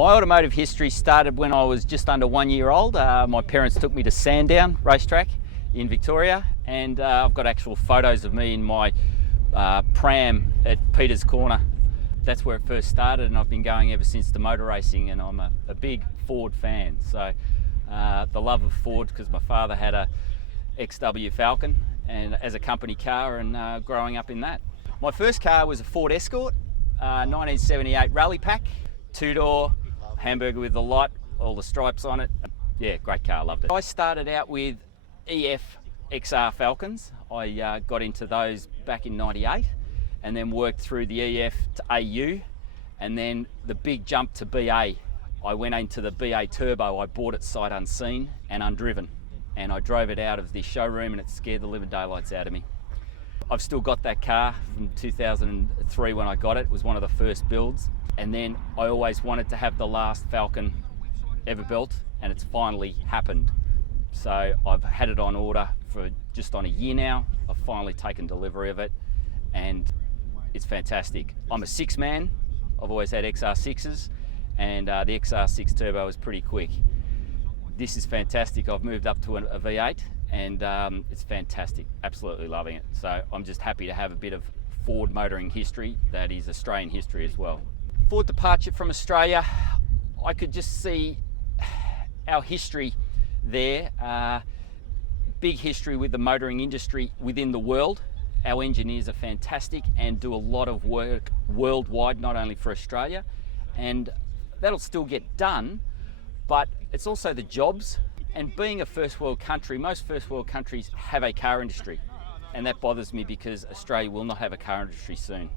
My automotive history started when I was just under 1 year old. My parents took me to Sandown racetrack in Victoria, and I've got actual photos of me in my pram at Peter's Corner. That's where it first started, and I've been going ever since to motor racing, and I'm a big Ford fan. So the love of Ford, because my father had a XW Falcon and as a company car, and growing up in that. My first car was a Ford Escort, 1978 Rally Pack, two-door, hamburger with the light, all the stripes on it. Yeah, great car, loved it. I started out with EF XR Falcons. I got into those back in '98 and then worked through the EF to AU, and then the big jump to BA. I went into the BA Turbo. I bought it sight unseen and undriven, and I drove it out of the showroom, and it scared the living daylights out of me. I've still got that car from 2003 when I got it. It was one of the first builds. And then I always wanted to have the last Falcon ever built, and it's finally happened. So I've had it on order for just on a year now. I've finally taken delivery of it, and it's fantastic. I'm a 6-man. I've always had XR6s, and the XR6 Turbo is pretty quick. This is fantastic. I've moved up to a V8, and it's fantastic. Absolutely loving it. So I'm just happy to have a bit of Ford motoring history that is Australian history as well. Ford departure from Australia, I could just see our history there. Big history with the motoring industry within the world. Our engineers are fantastic and do a lot of work worldwide, not only for Australia, and that'll still get done, but it's also the jobs. And being a first world country, most first world countries have a car industry, and that bothers me because Australia will not have a car industry soon.